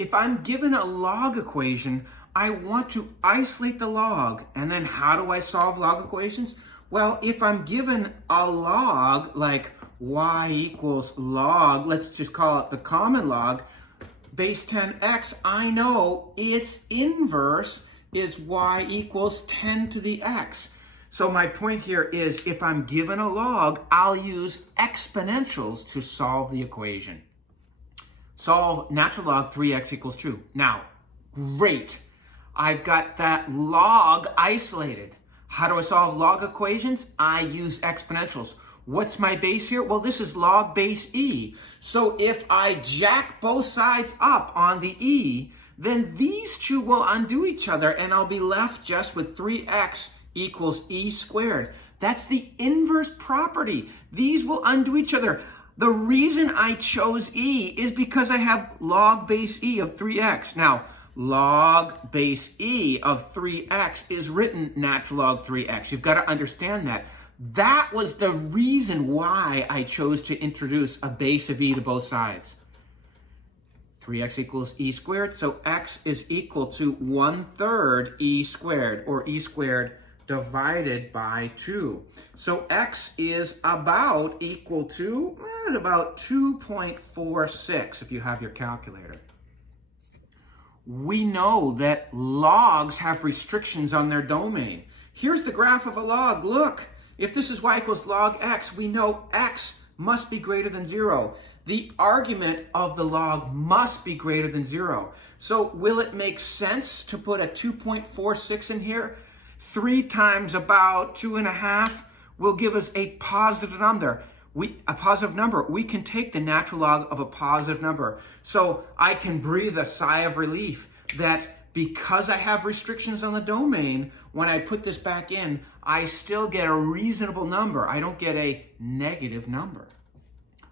if I'm given a log equation, I want to isolate the log. And then how do I solve log equations? Well, if I'm given a log like y equals log, let's just call it the common log, base 10x, I know its inverse is y equals 10 to the x. So my point here is if I'm given a log, I'll use exponentials to solve the equation. Solve natural log 3x equals 2. Now, great. I've got that log isolated. How do I solve log equations? I use exponentials. What's my base here? Well, this is log base e. So if I jack both sides up on the e, then these two will undo each other and I'll be left just with 3x equals e squared. That's the inverse property. These will undo each other. The reason I chose e is because I have log base e of 3x. Now, log base e of 3x is written natural log 3x. You've got to understand that. That was the reason why I chose to introduce a base of e to both sides. 3x equals e squared, so x is equal to 1/3 e squared, or e squared divided by 2. So x is about equal to about 2.46 if you have your calculator. We know that logs have restrictions on their domain. Here's the graph of a log. Look, if this is y equals log x, we know x must be greater than 0. The argument of the log must be greater than 0. So will it make sense to put a 2.46 in here? 3 times about 2.5 will give us a positive number. We can take the natural log of a positive number. So I can breathe a sigh of relief that because I have restrictions on the domain, when I put this back in, I still get a reasonable number. I don't get a negative number.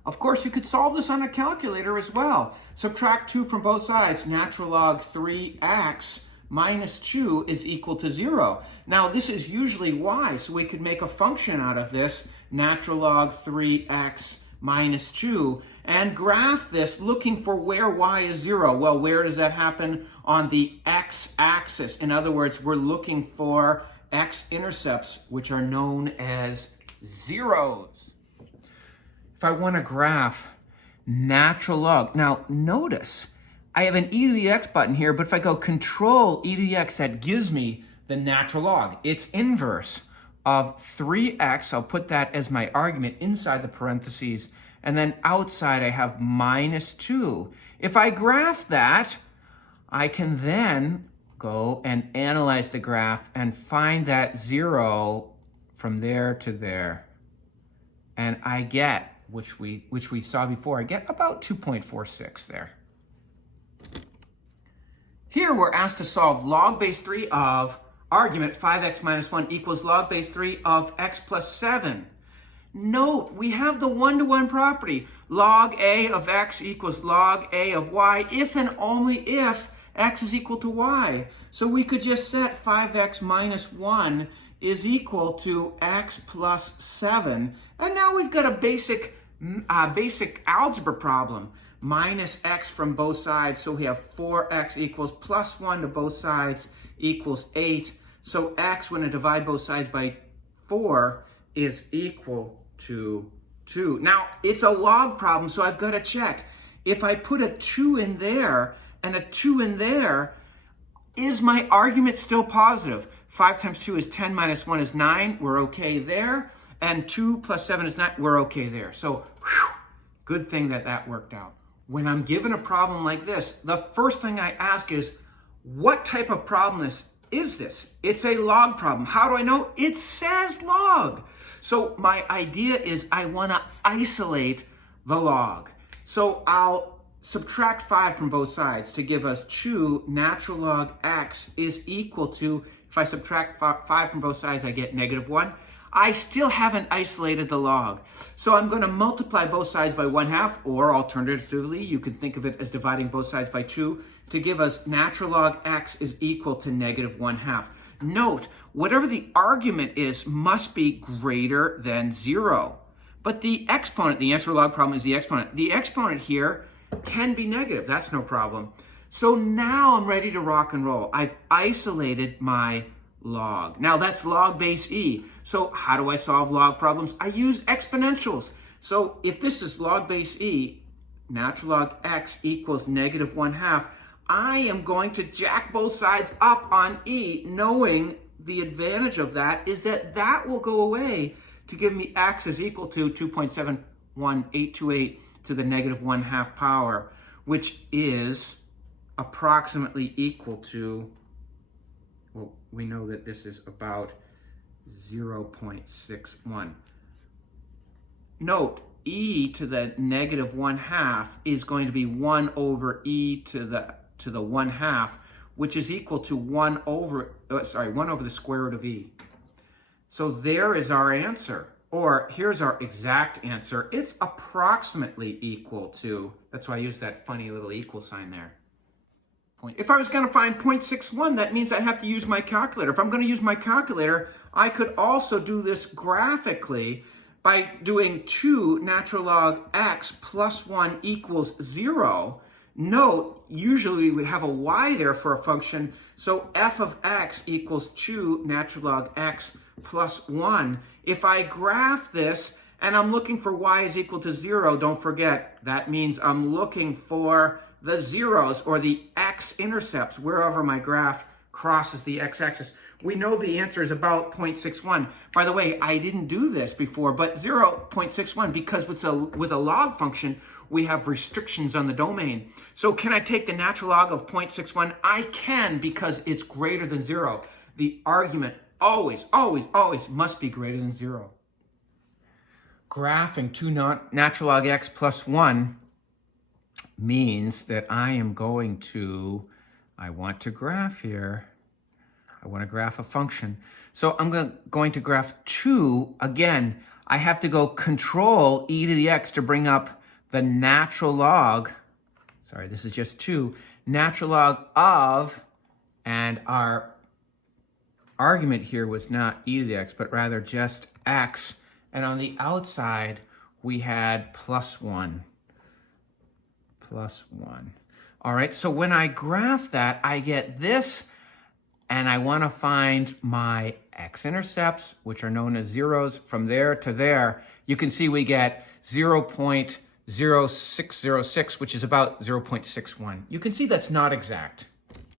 Of course, you could solve this on a calculator as well. Subtract 2 from both sides. Natural log 3x minus 2 is equal to 0. Now, this is usually y, so we could make a function out of this, natural log 3x minus 2, and graph this looking for where y is 0. Well, where does that happen? On the x-axis. In other words, we're looking for x-intercepts, which are known as zeros. If I want to graph natural log, now notice, I have an e to the x button here, but if I go control e to the x, that gives me the natural log. It's inverse of 3x. I'll put that as my argument inside the parentheses. And then outside I have minus 2. If I graph that, I can then go and analyze the graph and find that 0 from there to there. And I get, which we saw before, I get about 2.46 there. Here we're asked to solve log base 3 of argument 5x minus 1 equals log base 3 of x plus 7. Note, we have the one-to-one property. Log a of x equals log a of y if and only if x is equal to y. So we could just set 5x minus 1 is equal to x plus 7. And now we've got a basic algebra problem. Minus x from both sides, so we have 4x equals plus 1 to both sides equals 8. So x, when I divide both sides by 4, is equal to 2. Now, it's a log problem, so I've got to check. If I put a 2 in there and a 2 in there, is my argument still positive? 5 times 2 is 10 minus 1 is 9. We're okay there. And 2 plus 7 is 9. We're okay there. So, whew, good thing that worked out. When I'm given a problem like this, the first thing I ask is, what type of problem is this? It's a log problem. How do I know? It says log. So my idea is I want to isolate the log. So I'll subtract 5 from both sides to give us 2 natural log x is equal to, if I subtract 5 from both sides, I get negative 1. I still haven't isolated the log. So I'm going to multiply both sides by 1/2, or alternatively, you can think of it as dividing both sides by 2 to give us natural log x is equal to negative 1/2. Note, whatever the argument is must be greater than 0. But the exponent, the answer to the log problem is the exponent. The exponent here can be negative. That's no problem. So now I'm ready to rock and roll. I've isolated my log. Now that's log base e. So how do I solve log problems? I use exponentials. So if this is log base e, natural log x equals -1/2, I am going to jack both sides up on e, knowing the advantage of that is that that will go away to give me x is equal to 2.71828 to the -1/2 power, which is approximately equal to, well, we know that this is about 0.61. Note, e to the -1/2 is going to be 1 over e to the 1/2, which is equal to 1 over the square root of e. So there is our answer. Or here's our exact answer. It's approximately equal to, that's why I use that funny little equal sign there. If I was going to find 0.61, that means I have to use my calculator. If I'm going to use my calculator, I could also do this graphically by doing 2 natural log x plus 1 equals 0. Note, usually we have a y there for a function, so f of x equals 2 natural log x plus 1. If I graph this and I'm looking for y is equal to 0, don't forget, that means I'm looking for the zeros or the x-intercepts wherever my graph crosses the x-axis. We know the answer is about 0.61. By the way, I didn't do this before, but 0.61, because with a log function, we have restrictions on the domain. So can I take the natural log of 0.61? I can, because it's greater than 0. The argument always, always, always must be greater than 0. Graphing 2 natural log x plus 1 means that I want to graph here. I want to graph a function. So I'm going to graph 2. Again, I have to go control e to the x to bring up the natural log. Sorry, this is just 2. Natural log of, and our argument here was not e to the x, but rather just x. And on the outside, we had plus 1. Plus 1. All right, so when I graph that, I get this, and I want to find my x-intercepts, which are known as zeros. From there to there, you can see we get 0.0606, which is about 0.61. You can see that's not exact.